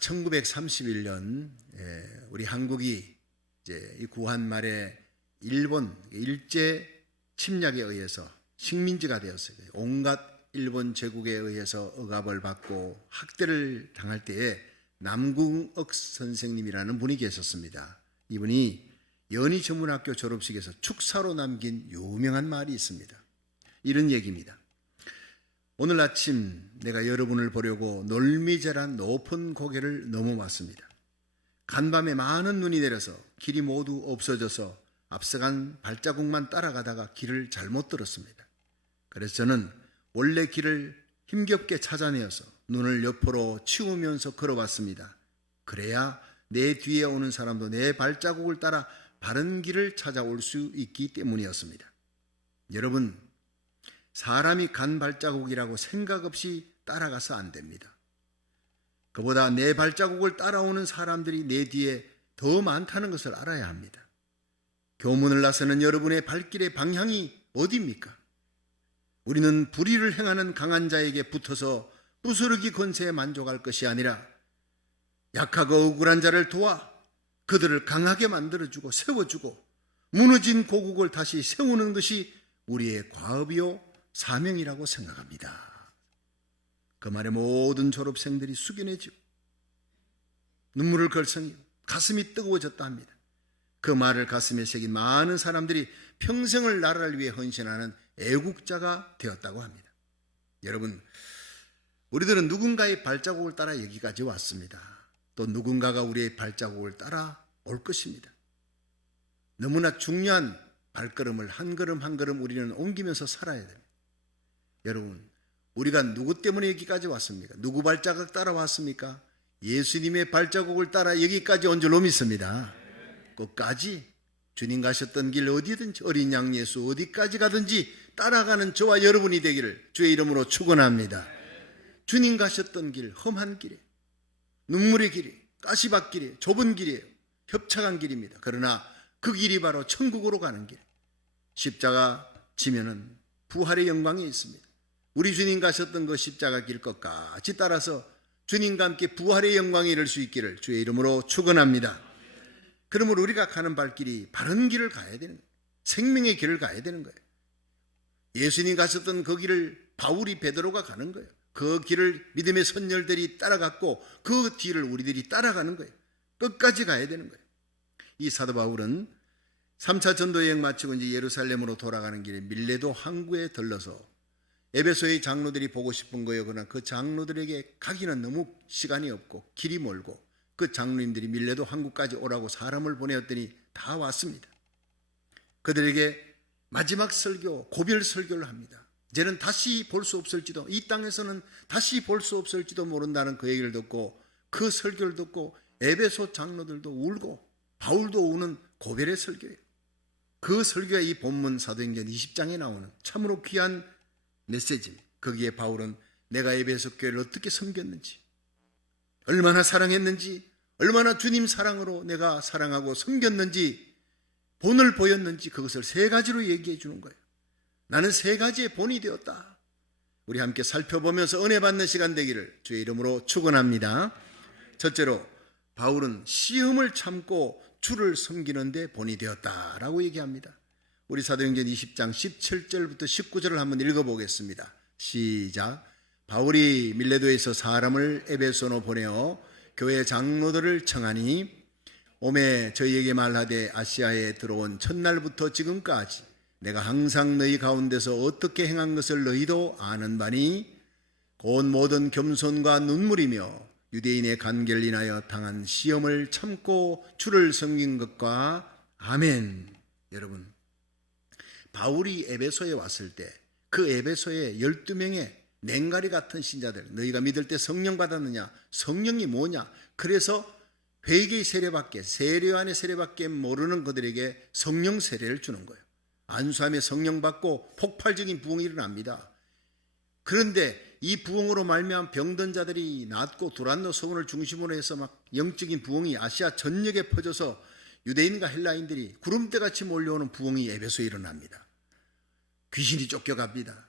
1931년 우리 한국이 이제 이 구한 말에 일본 일제 침략에 의해서 식민지가 되었어요. 온갖 일본 제국에 의해서 억압을 받고 학대를 당할 때에 남궁옥 선생님이라는 분이 계셨습니다. 이분이 연희전문학교 졸업식에서 축사로 남긴 유명한 말이 있습니다. 이런 얘기입니다. 오늘 아침 내가 여러분을 보려고 놀미제란 높은 고개를 넘어왔습니다. 간밤에 많은 눈이 내려서 길이 모두 없어져서 앞서간 발자국만 따라가다가 길을 잘못 들었습니다. 그래서 저는 원래 길을 힘겹게 찾아내어서 눈을 옆으로 치우면서 걸어왔습니다. 그래야 내 뒤에 오는 사람도 내 발자국을 따라 바른 길을 찾아올 수 있기 때문이었습니다. 여러분, 사람이 간 발자국이라고 생각 없이 따라가서 안 됩니다. 그보다 내 발자국을 따라오는 사람들이 내 뒤에 더 많다는 것을 알아야 합니다. 교문을 나서는 여러분의 발길의 방향이 어디입니까? 우리는 불의를 행하는 강한 자에게 붙어서 부스러기 권세에 만족할 것이 아니라 약하고 억울한 자를 도와 그들을 강하게 만들어주고 세워주고 무너진 고국을 다시 세우는 것이 우리의 과업이요 사명이라고 생각합니다. 그 말에 모든 졸업생들이 숙연해지고 눈물을 걸성이고 가슴이 뜨거워졌다 합니다. 그 말을 가슴에 새긴 많은 사람들이 평생을 나라를 위해 헌신하는 애국자가 되었다고 합니다. 여러분, 우리들은 누군가의 발자국을 따라 여기까지 왔습니다. 또 누군가가 우리의 발자국을 따라 올 것입니다. 너무나 중요한 발걸음을 한 걸음 한 걸음 우리는 옮기면서 살아야 됩니다. 여러분, 우리가 누구 때문에 여기까지 왔습니까? 누구 발자국 따라 왔습니까? 예수님의 발자국을 따라 여기까지 온 줄로 믿습니다. 끝까지 주님 가셨던 길 어디든지 어린 양 예수 어디까지 가든지 따라가는 저와 여러분이 되기를 주의 이름으로 축원합니다. 주님 가셨던 길, 험한 길에 눈물의 길이, 가시밭길이 좁은 길이에요. 협착한 길입니다. 그러나 그 길이 바로 천국으로 가는 길. 십자가 지면은 부활의 영광이 있습니다. 우리 주님 가셨던 그 십자가 길 끝까지 따라서 주님과 함께 부활의 영광에 이를 수 있기를 주의 이름으로 축원합니다. 그러므로 우리가 가는 발길이 바른 길을 가야 되는 거예요. 생명의 길을 가야 되는 거예요. 예수님 가셨던 그 길을 바울이 베드로가 가는 거예요. 그 길을 믿음의 선열들이 따라갔고 그 뒤를 우리들이 따라가는 거예요. 끝까지 가야 되는 거예요. 이 사도 바울은 3차 전도 여행 마치고 이제 예루살렘으로 돌아가는 길에 밀레도 항구에 들러서 에베소의 장로들이 보고 싶은 거예요. 그러나 그 장로들에게 가기는 너무 시간이 없고 길이 멀고 그 장로님들이 밀레도 항구까지 오라고 사람을 보내었더니 다 왔습니다. 그들에게 마지막 설교, 고별 설교를 합니다. 이제는 다시 볼 수 없을지도, 이 땅에서는 다시 볼 수 없을지도 모른다는 그 얘기를 듣고 그 설교를 듣고 에베소 장로들도 울고 바울도 우는 고별의 설교예요. 그 설교가 이 본문 사도행전 20장에 나오는 참으로 귀한 메시지입니다. 거기에 바울은 내가 에베소 교회를 어떻게 섬겼는지, 얼마나 사랑했는지, 얼마나 주님 사랑으로 내가 사랑하고 섬겼는지, 본을 보였는지 그것을 세 가지로 얘기해 주는 거예요. 나는 세 가지의 본이 되었다. 우리 함께 살펴보면서 은혜 받는 시간 되기를 주의 이름으로 축원합니다. 첫째로 바울은 시험을 참고 주를 섬기는 데 본이 되었다라고 얘기합니다. 우리 사도행전 20장 17절부터 19절을 한번 읽어보겠습니다. 시작. 바울이 밀레도에서 사람을 에베소로 보내어 교회 장로들을 청하니 오매 저희에게 말하되 아시아에 들어온 첫날부터 지금까지 내가 항상 너희 가운데서 어떻게 행한 것을 너희도 아는 바니 곧 모든 겸손과 눈물이며 유대인의 간계를 인하여 당한 시험을 참고 주를 섬긴 것과 아멘. 여러분, 바울이 에베소에 왔을 때 그 에베소에 12명의 냉가리 같은 신자들, 너희가 믿을 때 성령 받았느냐? 성령이 뭐냐? 그래서 회개의 세례밖에, 세례 안의 세례밖에 모르는 그들에게 성령 세례를 주는 거예요. 안수함에 성령 받고 폭발적인 부흥이 일어납니다. 그런데 이 부흥으로 말미암아 병든 자들이 낫고 두란노 서원을 중심으로 해서 막 영적인 부흥이 아시아 전역에 퍼져서 유대인과 헬라인들이 구름대같이 몰려오는 부흥이 에베소에 일어납니다. 귀신이 쫓겨갑니다.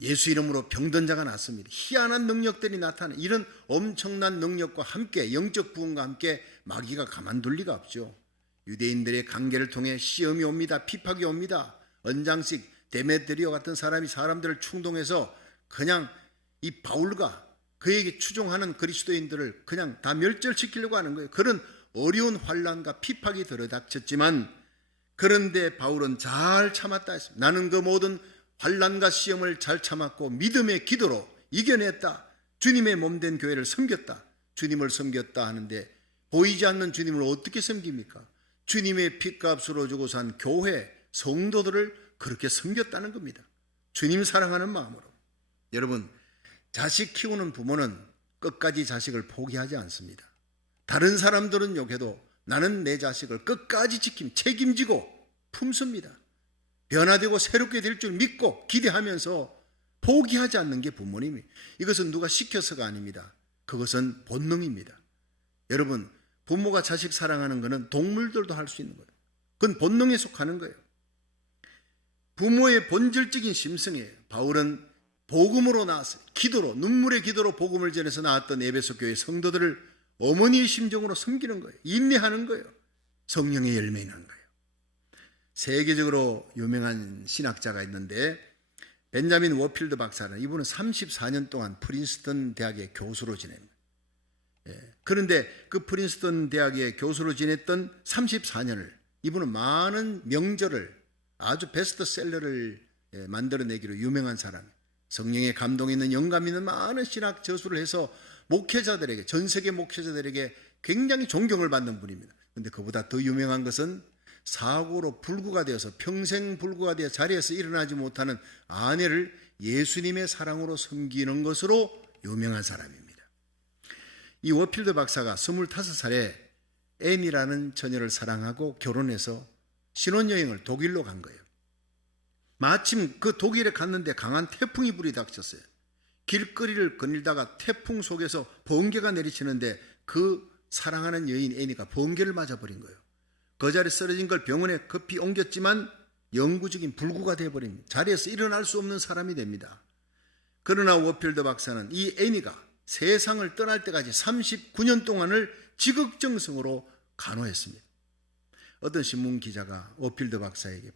예수 이름으로 병든 자가 낫습니다. 희한한 능력들이 나타나는 이런 엄청난 능력과 함께 영적 부흥과 함께 마귀가 가만둘 리가 없죠. 유대인들의 관계를 통해 시험이 옵니다. 피팍이 옵니다. 언장식 데메드리오 같은 사람이 사람들을 충동해서 그냥 이 바울과 그에게 추종하는 그리스도인들을 그냥 다 멸절시키려고 하는 거예요. 그런 어려운 환난과 피팍이 들어닥쳤지만 그런데 바울은 잘 참았다 했습니다. 나는 그 모든 환난과 시험을 잘 참았고 믿음의 기도로 이겨냈다. 주님의 몸된 교회를 섬겼다. 주님을 섬겼다 하는데 보이지 않는 주님을 어떻게 섬깁니까? 주님의 핏값으로 주고 산 교회 성도들을 그렇게 섬겼다는 겁니다. 주님 사랑하는 마음으로. 여러분, 자식 키우는 부모는 끝까지 자식을 포기하지 않습니다. 다른 사람들은 욕해도 나는 내 자식을 끝까지 책임지고 품습니다. 변화되고 새롭게 될 줄 믿고 기대하면서 포기하지 않는 게 부모님이에요. 이것은 누가 시켜서가 아닙니다. 그것은 본능입니다. 여러분, 부모가 자식 사랑하는 것은 동물들도 할 수 있는 거예요. 그건 본능에 속하는 거예요. 부모의 본질적인 심성이에요. 바울은 복음으로 나왔어요. 기도로, 눈물의 기도로 복음을 전해서 나왔던 에베소 교회 성도들을 어머니의 심정으로 섬기는 거예요. 인내하는 거예요. 성령의 열매인 거예요. 세계적으로 유명한 신학자가 있는데 벤자민 워필드 박사는 이분은 34년 동안 프린스턴 대학의 교수로 지냅니다. 그런데 그 프린스턴 대학의 교수로 지냈던 34년을 이분은 많은 명절을 아주 베스트셀러를 만들어내기로 유명한 사람, 성령의 감동이 있는 영감 있는 많은 신학 저술을 해서 목회자들에게, 전 세계 목회자들에게 굉장히 존경을 받는 분입니다. 그런데 그보다 더 유명한 것은 사고로 불구가 되어서 평생 불구가 되어 자리에서 일어나지 못하는 아내를 예수님의 사랑으로 섬기는 것으로 유명한 사람입니다. 이 워필드 박사가 25살에 앤이라는 처녀를 사랑하고 결혼해서 신혼여행을 독일로 간 거예요. 마침 그 독일에 갔는데 강한 태풍이 불이 닥쳤어요. 길거리를 거닐다가 태풍 속에서 번개가 내리치는데 그 사랑하는 여인 앤이가 번개를 맞아버린 거예요. 그 자리에 쓰러진 걸 병원에 급히 옮겼지만 영구적인 불구가 되어버립니다. 자리에서 일어날 수 없는 사람이 됩니다. 그러나 워필드 박사는 이 앤이가 세상을 떠날 때까지 39년 동안을 지극정성으로 간호했습니다. 어떤 신문 기자가 워필드 박사에게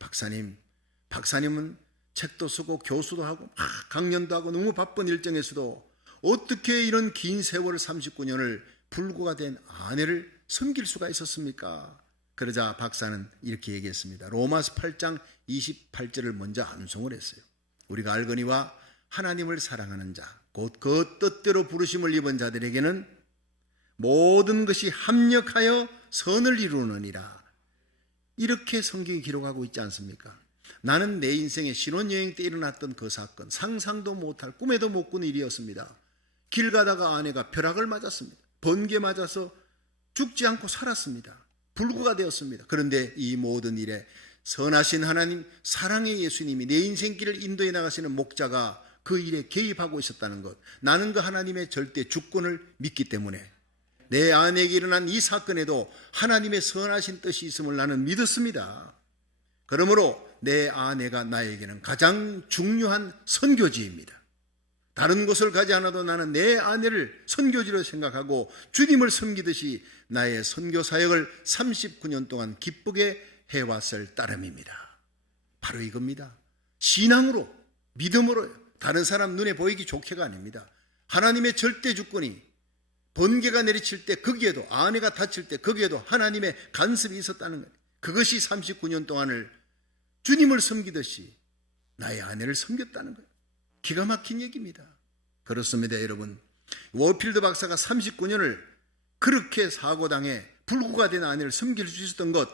박사님은 책도 쓰고 교수도 하고 강연도 하고 너무 바쁜 일정에서도 어떻게 이런 긴 세월 39년을 불구가 된 아내를 섬길 수가 있었습니까? 그러자 박사는 이렇게 얘기했습니다. 로마서 8장 28절을 먼저 암송을 했어요. 우리가 알거니와 하나님을 사랑하는 자, 곧 그 뜻대로 부르심을 입은 자들에게는 모든 것이 합력하여 선을 이루느니라. 이렇게 성경이 기록하고 있지 않습니까? 나는 내 인생의 신혼여행 때 일어났던 그 사건, 상상도 못할, 꿈에도 못 꾸는 일이었습니다. 길 가다가 아내가 벼락을 맞았습니다. 번개 맞아서 죽지 않고 살았습니다. 불구가 되었습니다. 그런데 이 모든 일에 선하신 하나님, 사랑의 예수님이 내 인생길을 인도해 나가시는 목자가 그 일에 개입하고 있었다는 것, 나는 그 하나님의 절대 주권을 믿기 때문에 내 아내에게 일어난 이 사건에도 하나님의 선하신 뜻이 있음을 나는 믿었습니다. 그러므로 내 아내가 나에게는 가장 중요한 선교지입니다. 다른 곳을 가지 않아도 나는 내 아내를 선교지로 생각하고 주님을 섬기듯이 나의 선교 사역을 39년 동안 기쁘게 해왔을 따름입니다. 바로 이겁니다. 신앙으로, 믿음으로요. 다른 사람 눈에 보이기 좋게가 아닙니다. 하나님의 절대 주권이 번개가 내리칠 때 거기에도, 아내가 다칠 때 거기에도 하나님의 간섭이 있었다는 거예요. 그것이 39년 동안을 주님을 섬기듯이 나의 아내를 섬겼다는 거예요. 기가 막힌 얘기입니다. 그렇습니다, 여러분. 워필드 박사가 39년을 그렇게 사고당해 불구가 된 아내를 섬길 수 있었던 것,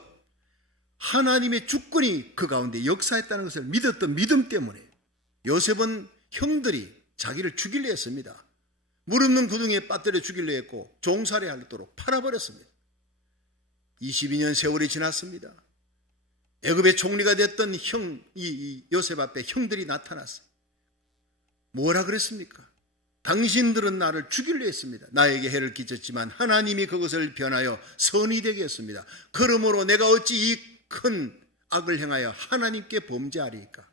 하나님의 주권이 그 가운데 역사했다는 것을 믿었던 믿음 때문에. 요셉은 형들이 자기를 죽이려 했습니다. 물 없는 구덩이에 빠뜨려 죽이려 했고 종살이하도록 팔아버렸습니다. 22년 세월이 지났습니다. 애굽의 총리가 됐던 이 요셉 앞에 형들이 나타났어요. 뭐라 그랬습니까? 당신들은 나를 죽이려 했습니다. 나에게 해를 끼쳤지만 하나님이 그것을 변하여 선이 되게 했습니다. 그러므로 내가 어찌 이 큰 악을 행하여 하나님께 범죄하리까?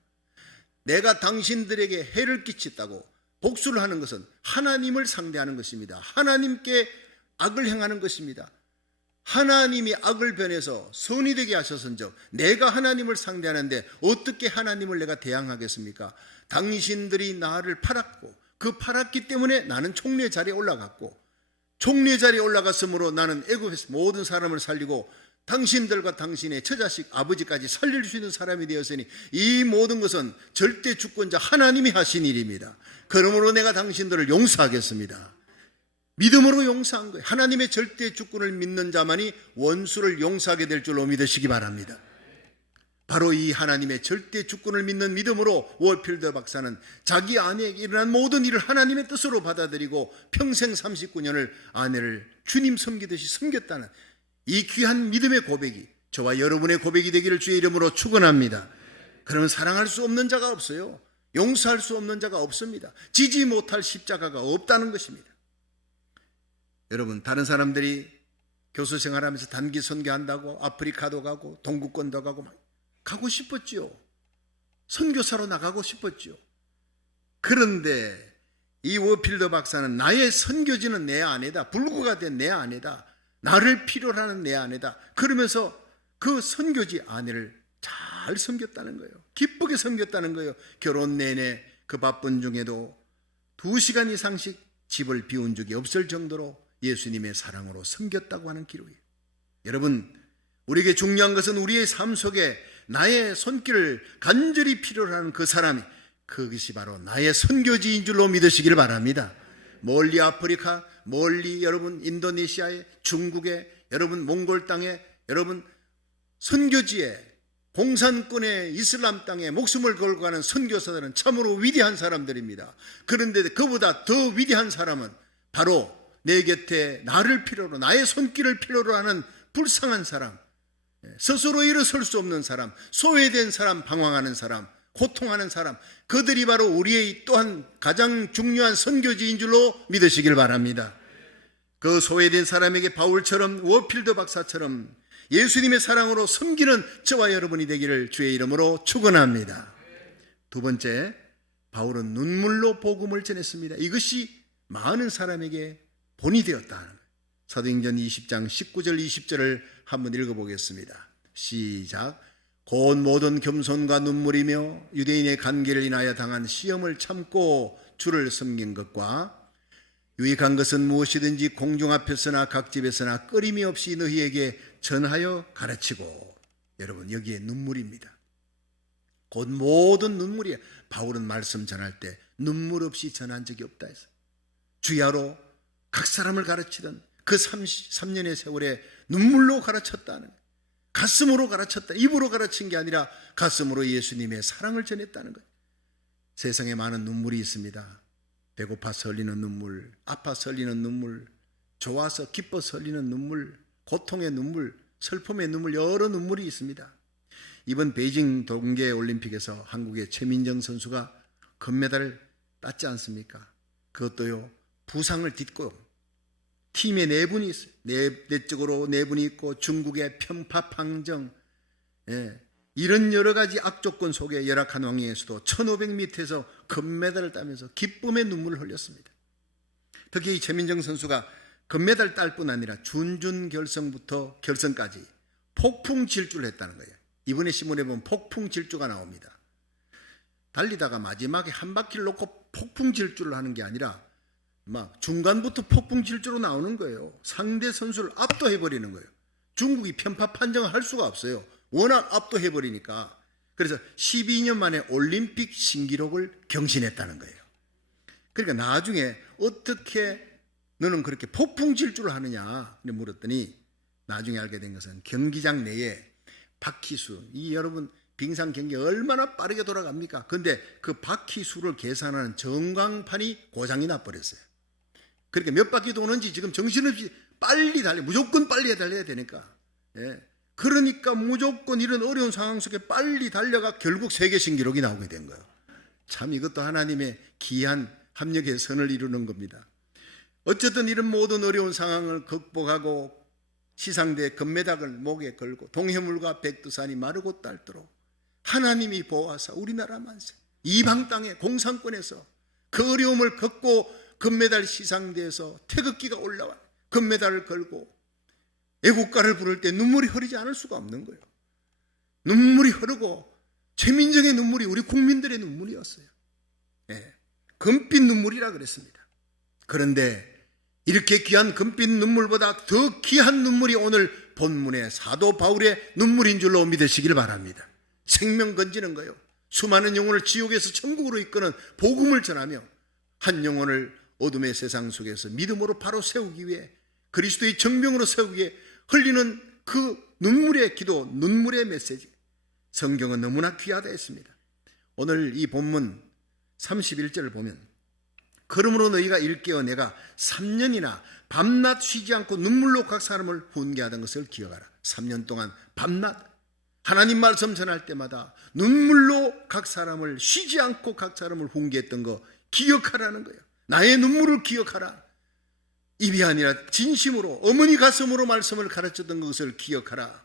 내가 당신들에게 해를 끼쳤다고 복수를 하는 것은 하나님을 상대하는 것입니다. 하나님께 악을 행하는 것입니다. 하나님이 악을 변해서 선이 되게 하셨은즉 내가 하나님을 상대하는데 어떻게 하나님을 내가 대항하겠습니까? 당신들이 나를 팔았고 그 팔았기 때문에 나는 총리의 자리에 올라갔고 총리의 자리에 올라갔으므로 나는 애굽에서 모든 사람을 살리고 당신들과 당신의 처자식 아버지까지 살릴 수 있는 사람이 되었으니 이 모든 것은 절대 주권자 하나님이 하신 일입니다. 그러므로 내가 당신들을 용서하겠습니다. 믿음으로 용서한 거예요. 하나님의 절대 주권을 믿는 자만이 원수를 용서하게 될 줄로 믿으시기 바랍니다. 바로 이 하나님의 절대 주권을 믿는 믿음으로 워필더 박사는 자기 아내에게 일어난 모든 일을 하나님의 뜻으로 받아들이고 평생 39년을 아내를 주님 섬기듯이 섬겼다는 이 귀한 믿음의 고백이 저와 여러분의 고백이 되기를 주의 이름으로 축원합니다. 그러면 사랑할 수 없는 자가 없어요. 용서할 수 없는 자가 없습니다. 지지 못할 십자가가 없다는 것입니다. 여러분, 다른 사람들이 교수 생활하면서 단기 선교한다고 아프리카도 가고 동구권도 가고 막 가고 싶었지요. 선교사로 나가고 싶었지요. 그런데 이 워필더 박사는 나의 선교지는 내 아내다. 불구가 된 내 아내다. 나를 필요로 하는 내 아내다. 그러면서 그 선교지 아내를 잘 섬겼다는 거예요. 기쁘게 섬겼다는 거예요. 결혼 내내 그 바쁜 중에도 2시간 이상씩 집을 비운 적이 없을 정도로 예수님의 사랑으로 섬겼다고 하는 기록이에요. 여러분, 우리에게 중요한 것은 우리의 삶 속에 나의 손길을 간절히 필요로 하는 그 사람이 그것이 바로 나의 선교지인 줄로 믿으시길 바랍니다. 멀리 아프리카, 멀리 여러분 인도네시아에, 중국에, 여러분 몽골 땅에, 여러분 선교지에, 공산권의 이슬람 땅에 목숨을 걸고 가는 선교사들은 참으로 위대한 사람들입니다. 그런데 그보다 더 위대한 사람은 바로 내 곁에 나를 필요로, 나의 손길을 필요로 하는 불쌍한 사람, 스스로 일어설 수 없는 사람, 소외된 사람, 방황하는 사람, 고통하는 사람, 그들이 바로 우리의 또한 가장 중요한 선교지인 줄로 믿으시길 바랍니다. 그 소외된 사람에게 바울처럼 워필더 박사처럼 예수님의 사랑으로 섬기는 저와 여러분이 되기를 주의 이름으로 축원합니다. 두 번째, 바울은 눈물로 복음을 전했습니다. 이것이 많은 사람에게 본이 되었다는 거예요. 사도행전 20장 19절 20절을 한번 읽어보겠습니다. 시작. 곧 모든 겸손과 눈물이며 유대인의 관계를 인하여 당한 시험을 참고 주를 섬긴 것과 유익한 것은 무엇이든지 공중 앞에서나 각 집에서나 꺼림이 없이 너희에게 전하여 가르치고. 여러분, 여기에 눈물입니다. 곧 모든 눈물이야. 바울은 말씀 전할 때 눈물 없이 전한 적이 없다 해서 주야로 각 사람을 가르치던 그 33년의 세월에 눈물로 가르쳤다는, 가슴으로 가르쳤다. 입으로 가르친 게 아니라 가슴으로 예수님의 사랑을 전했다는 거예요. 세상에 많은 눈물이 있습니다. 배고파서 흘리는 눈물, 아파서 흘리는 눈물, 좋아서 기뻐서 흘리는 눈물, 고통의 눈물, 슬픔의 눈물, 여러 눈물이 있습니다. 이번 베이징 동계올림픽에서 한국의 최민정 선수가 금메달을 땄지 않습니까? 그것도요, 부상을 딛고 팀에 4분이 있어요. 내적으로 4분이 있고 중국의 편파팡정, 이런 여러 가지 악조건 속에 열악한 왕위에서도 1500m에서 금메달을 따면서 기쁨의 눈물을 흘렸습니다. 특히 이 최민정 선수가 금메달 딸 뿐 아니라 준결승부터 결승까지 폭풍 질주를 했다는 거예요. 이번에 신문에 보면 폭풍 질주가 나옵니다. 달리다가 마지막에 한 바퀴를 놓고 폭풍 질주를 하는 게 아니라 막 중간부터 폭풍 질주로 나오는 거예요. 상대 선수를 압도해버리는 거예요. 중국이 편파 판정을 할 수가 없어요. 워낙 압도해버리니까. 그래서 12년 만에 올림픽 신기록을 경신했다는 거예요. 그러니까 나중에 어떻게 너는 그렇게 폭풍 질주를 하느냐 물었더니 나중에 알게 된 것은 경기장 내에 바퀴수, 이 여러분 빙상 경기 얼마나 빠르게 돌아갑니까? 그런데 그 바퀴수를 계산하는 전광판이 고장이 나버렸어요. 그러니까 몇 바퀴 도는지 지금 정신없이 빨리 무조건 빨리 달려야 되니까. 그러니까 무조건 이런 어려운 상황 속에 빨리 달려가 결국 세계 신기록이 나오게 된 거예요. 참 이것도 하나님의 기이한 합력의 선을 이루는 겁니다. 어쨌든 이런 모든 어려운 상황을 극복하고 시상대 금메달을 목에 걸고 동해물과 백두산이 마르고 닳도록 하나님이 보호하사 우리나라 만세, 이방 땅에 공산권에서 그 어려움을 겪고 금메달 시상대에서 태극기가 올라와 금메달을 걸고 애국가를 부를 때 눈물이 흐르지 않을 수가 없는 거예요. 눈물이 흐르고 최민정의 눈물이 우리 국민들의 눈물이었어요. 예, 금빛 눈물이라 그랬습니다. 그런데 이렇게 귀한 금빛 눈물보다 더 귀한 눈물이 오늘 본문의 사도 바울의 눈물인 줄로 믿으시길 바랍니다. 생명 건지는 거예요. 수많은 영혼을 지옥에서 천국으로 이끄는 복음을 전하며 한 영혼을 어둠의 세상 속에서 믿음으로 바로 세우기 위해, 그리스도의 정병으로 세우기 위해 흘리는 그 눈물의 기도, 눈물의 메시지, 성경은 너무나 귀하다 했습니다. 오늘 이 본문 31절을 보면, 그러므로 너희가 일깨어 내가 3년이나 밤낮 쉬지 않고 눈물로 각 사람을 훈계하던 것을 기억하라. 3년 동안 밤낮 하나님 말씀 전할 때마다 눈물로 각 사람을 쉬지 않고 각 사람을 훈계했던 거 기억하라는 거예요. 나의 눈물을 기억하라. 입이 아니라 진심으로 어머니 가슴으로 말씀을 가르쳤던 것을 기억하라.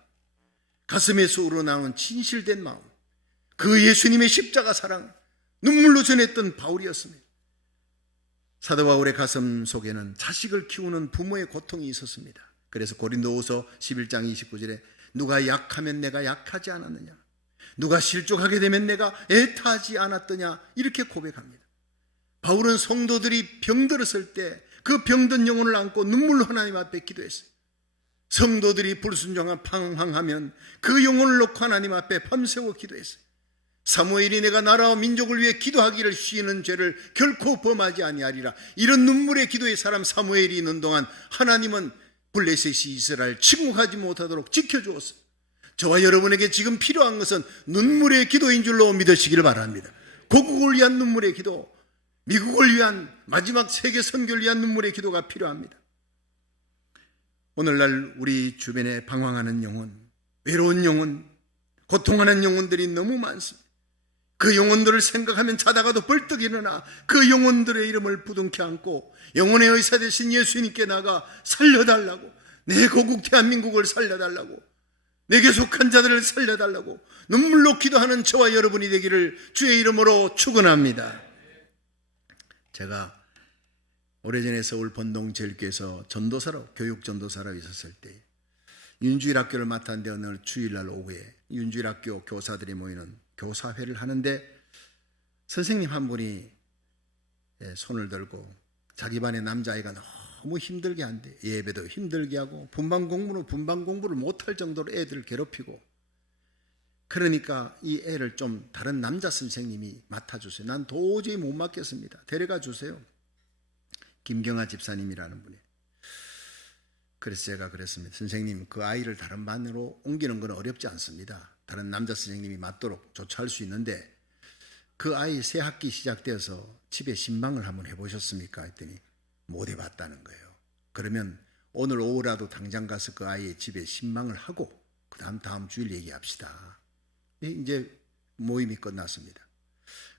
가슴에서 우러나오는 진실된 마음, 그 예수님의 십자가 사랑 눈물로 전했던 바울이었습니다. 사도 바울의 가슴 속에는 자식을 키우는 부모의 고통이 있었습니다. 그래서 고린도후서 11장 29절에 누가 약하면 내가 약하지 않았느냐, 누가 실족하게 되면 내가 애타하지 않았더냐, 이렇게 고백합니다. 바울은 성도들이 병들었을 때 그 병든 영혼을 안고 눈물로 하나님 앞에 기도했어요. 성도들이 불순종한 방황하면 그 영혼을 놓고 하나님 앞에 밤새워 기도했어요. 사무엘이 내가 나라와 민족을 위해 기도하기를 쉬는 죄를 결코 범하지 아니하리라, 이런 눈물의 기도의 사람 사무엘이 있는 동안 하나님은 블레셋이 이스라엘 침묵하지 못하도록 지켜주었어요. 저와 여러분에게 지금 필요한 것은 눈물의 기도인 줄로 믿으시길 바랍니다. 고국을 위한 눈물의 기도, 미국을 위한 마지막 세계 선교를 위한 눈물의 기도가 필요합니다. 오늘날 우리 주변에 방황하는 영혼, 외로운 영혼, 고통하는 영혼들이 너무 많습니다. 그 영혼들을 생각하면 자다가도 벌떡 일어나 그 영혼들의 이름을 부둥켜 안고 영혼의 의사 되신 예수님께 나가 살려달라고, 내 고국 대한민국을 살려달라고, 내게 속한 자들을 살려달라고 눈물로 기도하는 저와 여러분이 되기를 주의 이름으로 축원합니다. 제가 오래전에 서울 본동제일교에서 전도사로, 교육 전도사로 있었을 때 윤주일학교를 맡았는데 어느 주일날 오후에 윤주일학교 교사들이 모이는 교사회를 하는데 선생님 한 분이 손을 들고 자기 반의 남자아이가 너무 힘들게 한대. 예배도 힘들게 하고 분반 공부를 못할 정도로 애들을 괴롭히고, 그러니까 이 애를 좀 다른 남자 선생님이 맡아주세요. 난 도저히 못 맡겠습니다. 데려가 주세요. 김경아 집사님이라는 분이. 그래서 제가 그랬습니다. 선생님, 그 아이를 다른 반으로 옮기는 건 어렵지 않습니다. 다른 남자 선생님이 맡도록 조처할 수 있는데, 그 아이 새 학기 시작되어서 집에 신방을 한번 해보셨습니까? 했더니 못 해봤다는 거예요. 그러면 오늘 오후라도 당장 가서 그 아이의 집에 신방을 하고 그 다음 주일 얘기합시다. 이제 모임이 끝났습니다.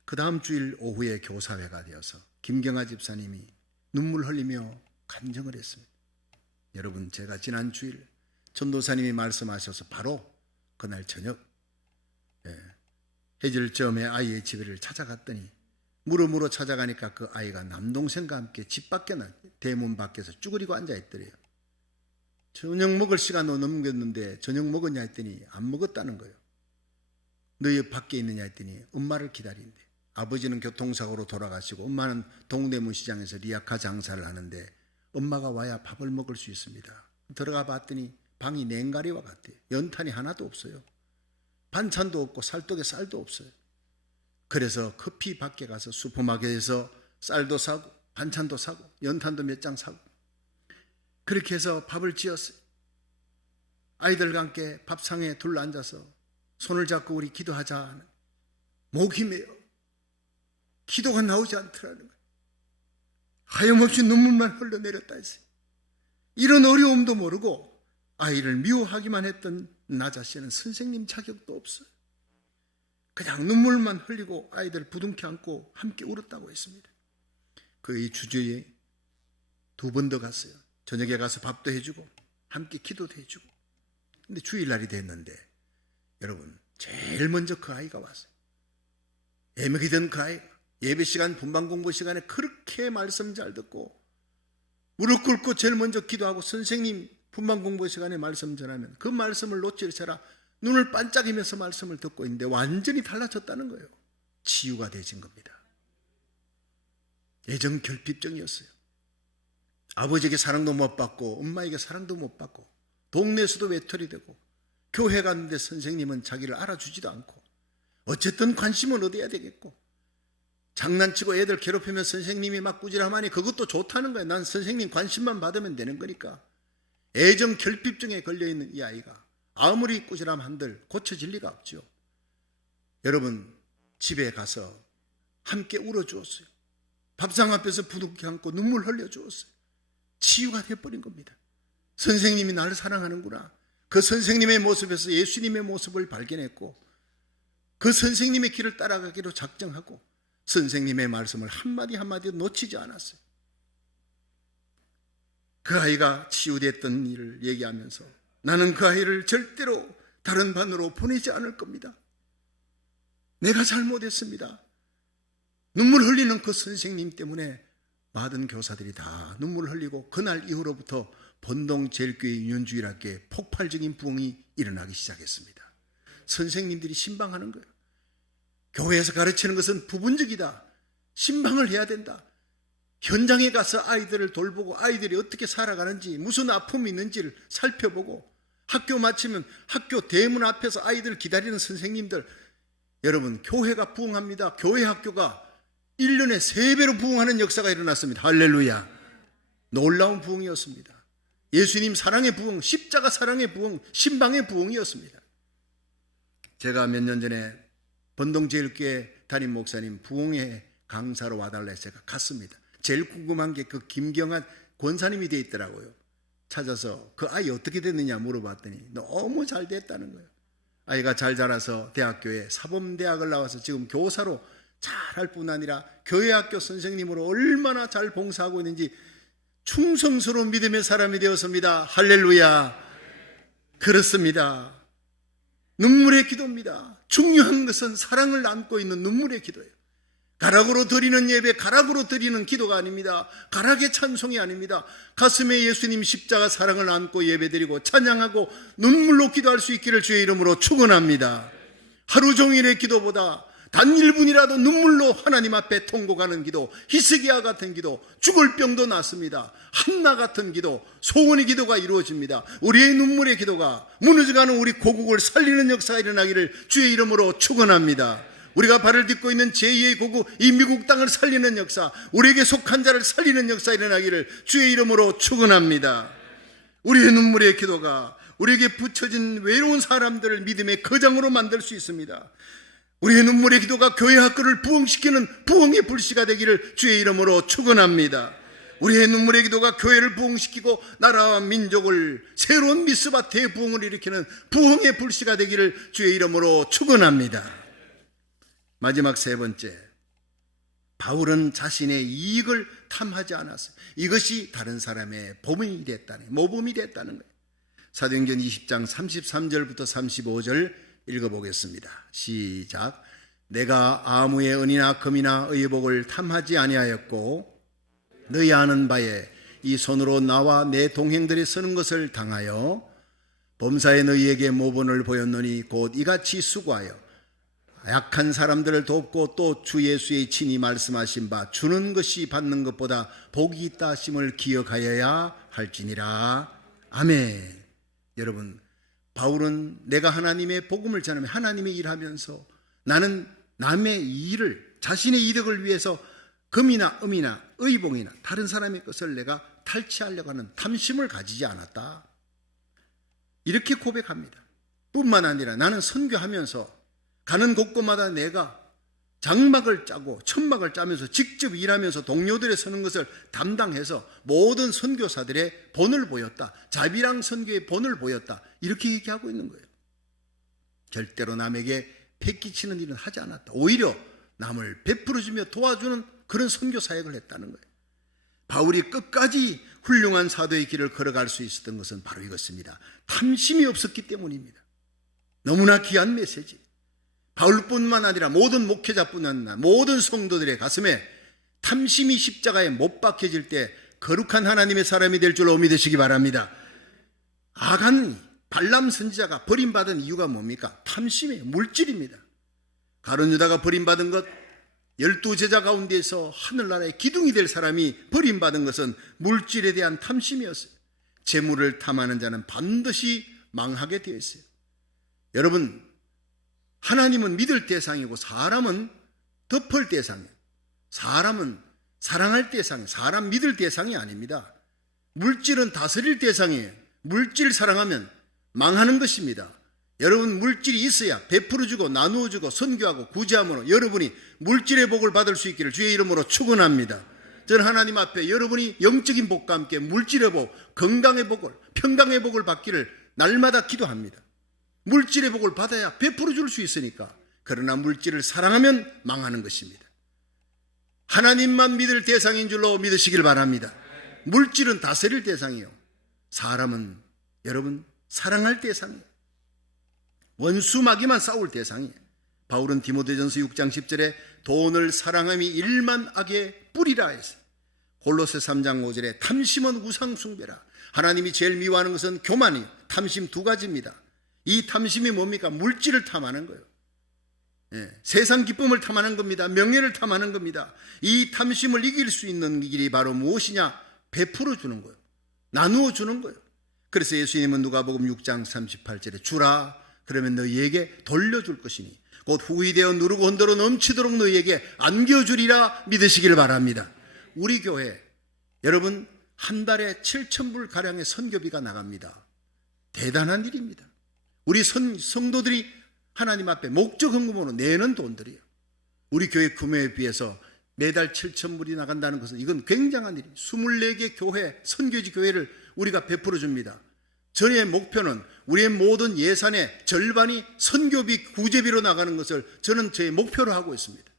그 다음 주일 오후에 교사회가 되어서 김경아 집사님이 눈물 흘리며 간증을 했습니다. 여러분, 제가 지난 주일 전도사님이 말씀하셔서 바로 그날 저녁 해질점에 아이의 집을 찾아갔더니 물음으로 찾아가니까 그 아이가 남동생과 함께 집 밖에 대문 밖에서 쭈그리고 앉아있더래요. 저녁 먹을 시간도 넘겼는데 저녁 먹었냐 했더니 안 먹었다는 거예요. 너희 밖에 있느냐 했더니 엄마를 기다린대. 아버지는 교통사고로 돌아가시고 엄마는 동대문 시장에서 리아카 장사를 하는데 엄마가 와야 밥을 먹을 수 있습니다. 들어가 봤더니 방이 냉가리와 같대요. 연탄이 하나도 없어요. 반찬도 없고 살독에 쌀도 없어요. 그래서 커피 밖에 가서 슈퍼마켓에서 쌀도 사고 반찬도 사고 연탄도 몇 장 사고 그렇게 해서 밥을 지었어요. 아이들과 함께 밥상에 둘러앉아서 손을 잡고 우리 기도하자. 목이 메어 기도가 나오지 않더라는 거예요. 하염없이 눈물만 흘러내렸다 했어요. 이런 어려움도 모르고 아이를 미워하기만 했던 나 자신은 선생님 자격도 없어요. 그냥 눈물만 흘리고 아이들 부둥켜 안고 함께 울었다고 했습니다. 그 주주에 2번 더 갔어요. 저녁에 가서 밥도 해주고 함께 기도도 해주고. 근데 주일날이 됐는데 여러분, 제일 먼저 그 아이가 왔어요. 애먹이던 그 아이가 예배 시간, 분방 공부 시간에 그렇게 말씀 잘 듣고 무릎 꿇고 제일 먼저 기도하고 선생님 분방 공부 시간에 말씀 전하면 그 말씀을 놓치리라 눈을 반짝이면서 말씀을 듣고 있는데 완전히 달라졌다는 거예요. 치유가 되신 겁니다. 애정 결핍증이었어요. 아버지에게 사랑도 못 받고 엄마에게 사랑도 못 받고 동네에서도 외톨이 되고 교회 갔는데 선생님은 자기를 알아주지도 않고 어쨌든 관심은 얻어야 되겠고 장난치고 애들 괴롭히면 선생님이 막 꾸지람하니 그것도 좋다는 거예요. 난 선생님 관심만 받으면 되는 거니까. 애정 결핍증에 걸려있는 이 아이가 아무리 꾸지람한들 고쳐질 리가 없죠. 여러분 집에 가서 함께 울어주었어요. 밥상 앞에서 부둥켜 안고 눈물 흘려주었어요. 치유가 되어버린 겁니다. 선생님이 나를 사랑하는구나. 그 선생님의 모습에서 예수님의 모습을 발견했고 그 선생님의 길을 따라가기로 작정하고 선생님의 말씀을 한마디 한마디 놓치지 않았어요. 그 아이가 치유됐던 일을 얘기하면서 나는 그 아이를 절대로 다른 반으로 보내지 않을 겁니다. 내가 잘못했습니다. 눈물 흘리는 그 선생님 때문에 많은 교사들이 다 눈물을 흘리고 그날 이후로부터 본동제일교회 유년주일학교에 폭발적인 부흥이 일어나기 시작했습니다. 선생님들이 신방하는 거예요. 교회에서 가르치는 것은 부분적이다. 신방을 해야 된다. 현장에 가서 아이들을 돌보고 아이들이 어떻게 살아가는지 무슨 아픔이 있는지를 살펴보고 학교 마치면 학교 대문 앞에서 아이들 기다리는 선생님들, 여러분 교회가 부흥합니다. 교회 학교가 1년에 3배로 부흥하는 역사가 일어났습니다. 할렐루야. 놀라운 부흥이었습니다. 예수님 사랑의 부흥, 십자가 사랑의 부흥, 신방의 부흥이었습니다. 제가 몇 년 전에 본동제일교회 담임 목사님 부흥회 강사로 와달라 해서 제가 갔습니다. 제일 궁금한 게 그 김경환 권사님이 돼 있더라고요. 찾아서 그 아이 어떻게 됐느냐 물어봤더니 너무 잘 됐다는 거예요. 아이가 잘 자라서 대학교에 사범대학을 나와서 지금 교사로 잘할 뿐 아니라 교회학교 선생님으로 얼마나 잘 봉사하고 있는지 충성스러운 믿음의 사람이 되었습니다. 할렐루야. 그렇습니다. 눈물의 기도입니다. 중요한 것은 사랑을 안고 있는 눈물의 기도예요. 가락으로 드리는 예배, 가락으로 드리는 기도가 아닙니다. 가락의 찬송이 아닙니다. 가슴에 예수님 십자가 사랑을 안고 예배드리고 찬양하고 눈물로 기도할 수 있기를 주의 이름으로 축원합니다. 하루 종일의 기도보다 단 1분이라도 눈물로 하나님 앞에 통곡하는 기도, 히스기야 같은 기도, 죽을 병도 낫습니다. 한나 같은 기도, 소원의 기도가 이루어집니다. 우리의 눈물의 기도가 무너져가는 우리 고국을 살리는 역사가 일어나기를 주의 이름으로 축원합니다. 우리가 발을 딛고 있는 제2의 고국 이 미국 땅을 살리는 역사, 우리에게 속한 자를 살리는 역사 일어나기를 주의 이름으로 축원합니다. 우리의 눈물의 기도가 우리에게 붙여진 외로운 사람들을 믿음의 거장으로 만들 수 있습니다. 우리의 눈물의 기도가 교회 학교를 부흥시키는 부흥의 불씨가 되기를 주의 이름으로 축원합니다. 우리의 눈물의 기도가 교회를 부흥시키고 나라와 민족을 새로운 미스바 대부흥을 일으키는 부흥의 불씨가 되기를 주의 이름으로 축원합니다. 마지막 세 번째, 바울은 자신의 이익을 탐하지 않았어요. 이것이 다른 사람의 모범이 됐다는 거예요. 사도행전 20장 33절부터 35절 읽어보겠습니다. 시작. 내가 아무의 은이나 금이나 의복을 탐하지 아니하였고 너희 아는 바에 이 손으로 나와 내 동행들이 쓰는 것을 당하여 범사에 너희에게 모본을 보였노니 곧 이같이 수고하여 약한 사람들을 돕고 또 주 예수의 친히 말씀하신 바 주는 것이 받는 것보다 복이 있다 하심을 기억하여야 할지니라. 아멘. 여러분, 바울은 내가 하나님의 복음을 전하며 하나님의 일하면서 나는 남의 일을 자신의 이득을 위해서 금이나 음이나 의복이나 다른 사람의 것을 내가 탈취하려고 하는 탐심을 가지지 않았다. 이렇게 고백합니다. 뿐만 아니라 나는 선교하면서 가는 곳곳마다 내가 장막을 짜고 천막을 짜면서 직접 일하면서 동료들의 서는 것을 담당해서 모든 선교사들의 본을 보였다. 자비랑 선교의 본을 보였다. 이렇게 얘기하고 있는 거예요. 절대로 남에게 패기치는 일은 하지 않았다. 오히려 남을 베풀어주며 도와주는 그런 선교 사역을 했다는 거예요. 바울이 끝까지 훌륭한 사도의 길을 걸어갈 수 있었던 것은 바로 이것입니다. 탐심이 없었기 때문입니다. 너무나 귀한 메시지. 바울뿐만 아니라 모든 목회자뿐만 아니라 모든 성도들의 가슴에 탐심이 십자가에 못 박혀질 때 거룩한 하나님의 사람이 될 줄로 믿으시기 바랍니다. 아간 발람 선지자가 버림받은 이유가 뭡니까? 탐심이에요. 물질입니다. 가룟 유다가 버림받은 것, 12제자 가운데서 하늘나라의 기둥이 될 사람이 버림받은 것은 물질에 대한 탐심이었어요. 재물을 탐하는 자는 반드시 망하게 되어 있어요. 여러분, 하나님은 믿을 대상이고 사람은 덮을 대상이에요. 사람은 사랑할 대상이에요. 사람 믿을 대상이 아닙니다. 물질은 다스릴 대상이에요. 물질 사랑하면 망하는 것입니다. 여러분, 물질이 있어야 베풀어주고 나누어주고 선교하고 구제함으로 여러분이 물질의 복을 받을 수 있기를 주의 이름으로 축원합니다. 저는 하나님 앞에 여러분이 영적인 복과 함께 물질의 복, 건강의 복을, 평강의 복을 받기를 날마다 기도합니다. 물질의 복을 받아야 베풀어 줄 수 있으니까. 그러나 물질을 사랑하면 망하는 것입니다. 하나님만 믿을 대상인 줄로 믿으시길 바랍니다. 물질은 다스릴 대상이요, 사람은 여러분 사랑할 대상이에요. 원수마귀만 싸울 대상이에요. 바울은 디모데전서 6장 10절에 돈을 사랑함이 일만 악의 뿌리라 했어요. 골로새 3장 5절에 탐심은 우상숭배라. 하나님이 제일 미워하는 것은 교만이요, 탐심 두 가지입니다. 이 탐심이 뭡니까? 물질을 탐하는 거예요. 세상 기쁨을 탐하는 겁니다. 명예를 탐하는 겁니다. 이 탐심을 이길 수 있는 길이 바로 무엇이냐? 베풀어 주는 거예요. 나누어 주는 거예요. 그래서 예수님은 누가복음 6장 38절에 주라, 그러면 너희에게 돌려줄 것이니 곧 후히되어 누르고 흔들어 넘치도록 너희에게 안겨주리라 믿으시길 바랍니다. 우리 교회 여러분 한 달에 7,000불 가량의 선교비가 나갑니다. 대단한 일입니다. 우리 성도들이 하나님 앞에 목적 헌금으로 내는 돈들이에요. 우리 교회 규모에 비해서 매달 7,000불이 나간다는 것은 이건 굉장한 일입니다. 24개 교회, 선교지 교회를 우리가 베풀어 줍니다. 저의 목표는 우리의 모든 예산의 절반이 선교비, 구제비로 나가는 것을 저는 제 목표로 하고 있습니다.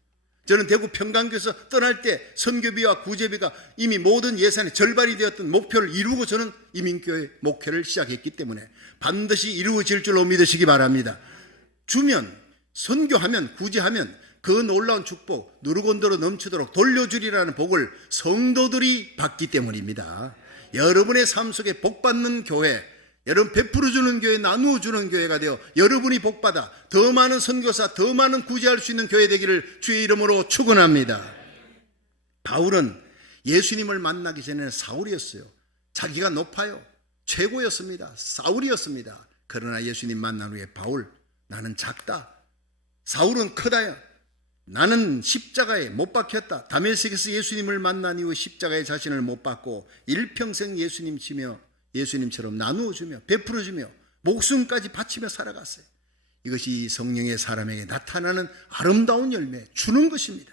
저는 대구 평강교에서 떠날 때 선교비와 구제비가 이미 모든 예산의 절반이 되었던 목표를 이루고 저는 이민교회 목회를 시작했기 때문에 반드시 이루어질 줄로 믿으시기 바랍니다. 주면, 선교하면, 구제하면 그 놀라운 축복, 누르곤도로 넘치도록 돌려주리라는 복을 성도들이 받기 때문입니다. 여러분의 삶 속에 복받는 교회, 여러분 베풀어주는 교회, 나누어주는 교회가 되어 여러분이 복받아 더 많은 선교사, 더 많은 구제할 수 있는 교회 되기를 주의 이름으로 축원합니다. 바울은 예수님을 만나기 전에는 사울이었어요. 자기가 높아요. 최고였습니다. 사울이었습니다. 그러나 예수님 만난 후에 바울, 나는 작다. 사울은 크다요. 나는 십자가에 못 박혔다. 다메섹에서 예수님을 만난 이후 십자가에 자신을 못 박고 일평생 예수님처럼 나누어주며 베풀어주며 목숨까지 바치며 살아갔어요. 이것이 성령의 사람에게 나타나는 아름다운 열매, 주는 것입니다.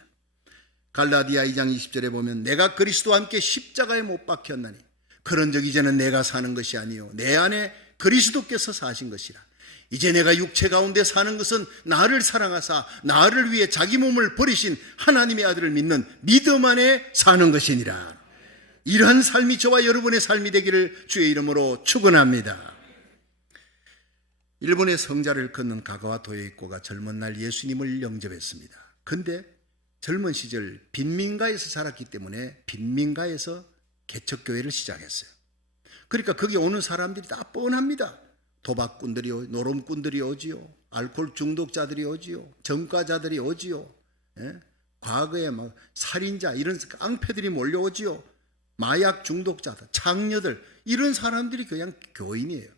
갈라디아 2장 20절에 보면 내가 그리스도와 함께 십자가에 못 박혔나니 그런 적 이제는 내가 사는 것이 아니요 내 안에 그리스도께서 사신 것이라. 이제 내가 육체 가운데 사는 것은 나를 사랑하사 나를 위해 자기 몸을 버리신 하나님의 아들을 믿는 믿음 안에 사는 것이니라. 이러한 삶이 저와 여러분의 삶이 되기를 주의 이름으로 축원합니다. 일본의 성자를 걷는 가가와 도요이코가 젊은 날 예수님을 영접했습니다. 그런데 젊은 시절 빈민가에서 자랐기 때문에 빈민가에서 개척교회를 시작했어요. 그러니까 거기 오는 사람들이 다 뻔합니다. 도박꾼들이, 노름꾼들이 오지요. 알코올 중독자들이 오지요. 전과자들이 오지요. 과거에 막 살인자, 이런 깡패들이 몰려오지요. 마약 중독자들, 창녀들, 이런 사람들이 그냥 교인이에요.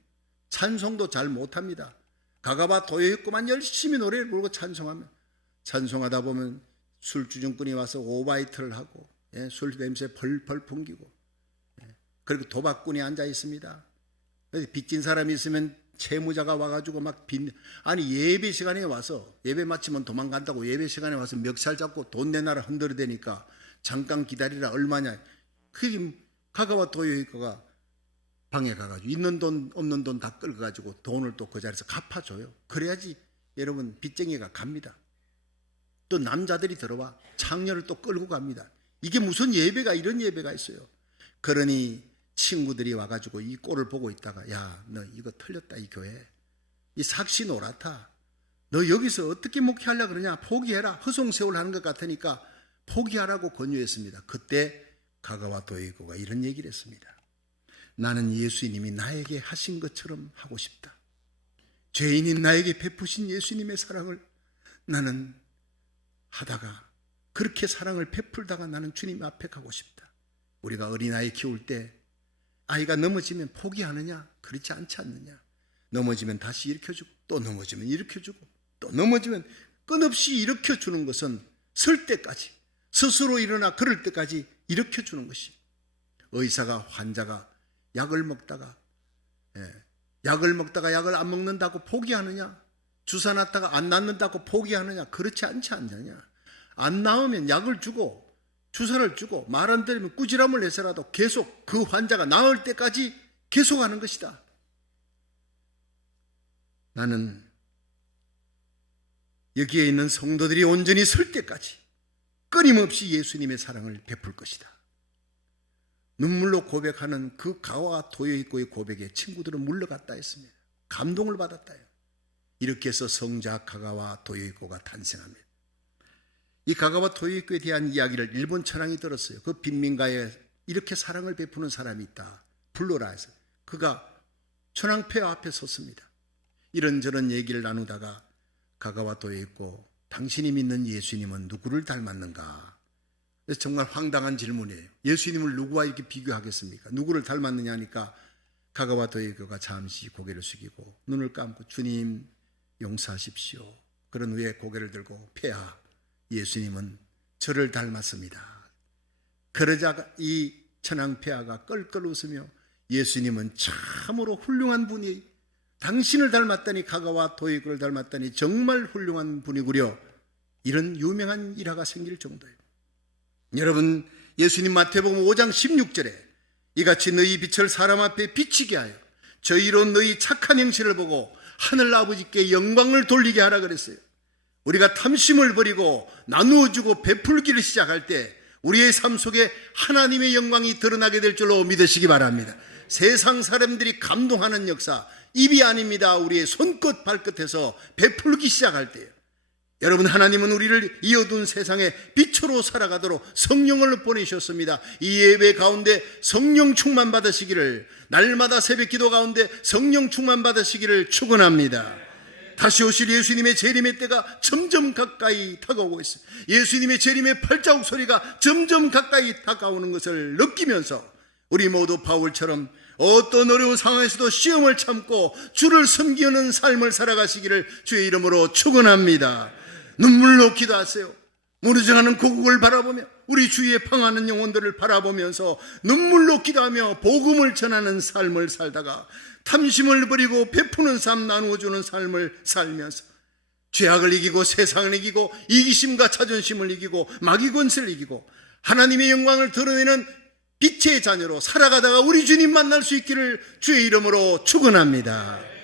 찬송도 잘 못합니다. 가가바 도요이코만 열심히 노래를 부르고 찬송하다 보면 술주정꾼이 와서 오바이트를 하고 술 냄새 펄펄 풍기고 그리고 도박꾼이 앉아 있습니다. 빚진 사람이 있으면 채무자가 와가지고 아니 예배 시간에 와서 예배 마치면 도망간다고 예배 시간에 와서 멱살 잡고 돈 내놔라 흔들어대니까 잠깐 기다리라 얼마냐. 그게 가가와 도요이코가 방에 가가지고 있는 돈 없는 돈 다 끌어가지고 돈을 또 그 자리에서 갚아줘요. 그래야지 여러분 빚쟁이가 갑니다. 또 남자들이 들어와 창녀를 또 끌고 갑니다. 이게 무슨 예배가 이런 예배가 있어요. 그러니 친구들이 와가지고 이 꼴을 보고 있다가 야, 너 이거 틀렸다 이 교회. 이 삭시 노랗다. 너 여기서 어떻게 목회하려고 그러냐? 포기해라. 허송세월 하는 것 같으니까 포기하라고 권유했습니다. 그때 가가와 도에이코가 이런 얘기를 했습니다. 나는 예수님이 나에게 하신 것처럼 하고 싶다. 죄인인 나에게 베푸신 예수님의 사랑을 나는 하다가, 그렇게 사랑을 베풀다가 나는 주님 앞에 가고 싶다. 우리가 어린아이 키울 때 아이가 넘어지면 포기하느냐? 그렇지 않지 않느냐? 넘어지면 다시 일으켜주고, 또 넘어지면 일으켜주고, 또 넘어지면 끊없이 일으켜주는 것은 설 때까지, 스스로 일어나 걸을 때까지 일으켜주는 것이, 의사가 환자가 약을 먹다가 약을 안 먹는다고 포기하느냐? 주사 놨다가 안 낫는다고 포기하느냐? 그렇지 않지 않느냐? 안 나으면 약을 주고 주사를 주고 말 안 들으면 꾸지람을 해서라도 계속 그 환자가 나을 때까지 계속하는 것이다. 나는 여기에 있는 성도들이 온전히 설 때까지 끊임없이 예수님의 사랑을 베풀 것이다. 눈물로 고백하는 그 가와 도요이코의 고백에 친구들은 물러갔다 했습니다. 감동을 받았다. 이렇게 해서 성자 가가와 도요이코가 탄생합니다. 이 가가와 도요이코에 대한 이야기를 일본 천황이 들었어요. 그 빈민가에 이렇게 사랑을 베푸는 사람이 있다, 불러라 해서 그가 천황 폐하 앞에 섰습니다. 이런저런 얘기를 나누다가 가가와 도요이코, 당신이 믿는 예수님은 누구를 닮았는가? 정말 황당한 질문이에요. 예수님을 누구와 이렇게 비교하겠습니까? 누구를 닮았느냐 하니까 가가와 도요이코가 잠시 고개를 숙이고 눈을 감고 주님 용서하십시오. 그런 후에 고개를 들고 폐하, 예수님은 저를 닮았습니다. 그러자 이 천황 폐하가 껄껄 웃으며 예수님은 참으로 훌륭한 분이, 당신을 닮았다니, 가가와 도요이코를 닮았다니 정말 훌륭한 분이구려. 이런 유명한 일화가 생길 정도예요. 여러분, 예수님 마태복음 5장 16절에 이같이 너희 빛을 사람 앞에 비치게 하여 저희로 너희 착한 행실을 보고 하늘 아버지께 영광을 돌리게 하라 그랬어요. 우리가 탐심을 버리고 나누어주고 베풀기를 시작할 때 우리의 삶 속에 하나님의 영광이 드러나게 될 줄로 믿으시기 바랍니다. 세상 사람들이 감동하는 역사, 입이 아닙니다. 우리의 손끝 발끝에서 베풀기 시작할 때예요. 여러분, 하나님은 우리를 이어둔 세상에 빛으로 살아가도록 성령을 보내셨습니다. 이 예배 가운데 성령 충만 받으시기를, 날마다 새벽 기도 가운데 성령 충만 받으시기를 축원합니다. 다시 오실 예수님의 재림의 때가 점점 가까이 다가오고 있어요. 예수님의 재림의 발자국 소리가 점점 가까이 다가오는 것을 느끼면서 우리 모두 바울처럼 어떤 어려운 상황에서도 시험을 참고 주를 섬기는 삶을 살아가시기를 주의 이름으로 축원합니다. 눈물로 기도하세요. 무너져가는 고국을 바라보며 우리 주위에 방하는 영혼들을 바라보면서 눈물로 기도하며 복음을 전하는 삶을 살다가 탐심을 버리고 베푸는 삶, 나누어주는 삶을 살면서 죄악을 이기고 세상을 이기고 이기심과 자존심을 이기고 마귀 권세를 이기고 하나님의 영광을 드러내는 빛의 자녀로 살아가다가 우리 주님 만날 수 있기를 주의 이름으로 축원합니다.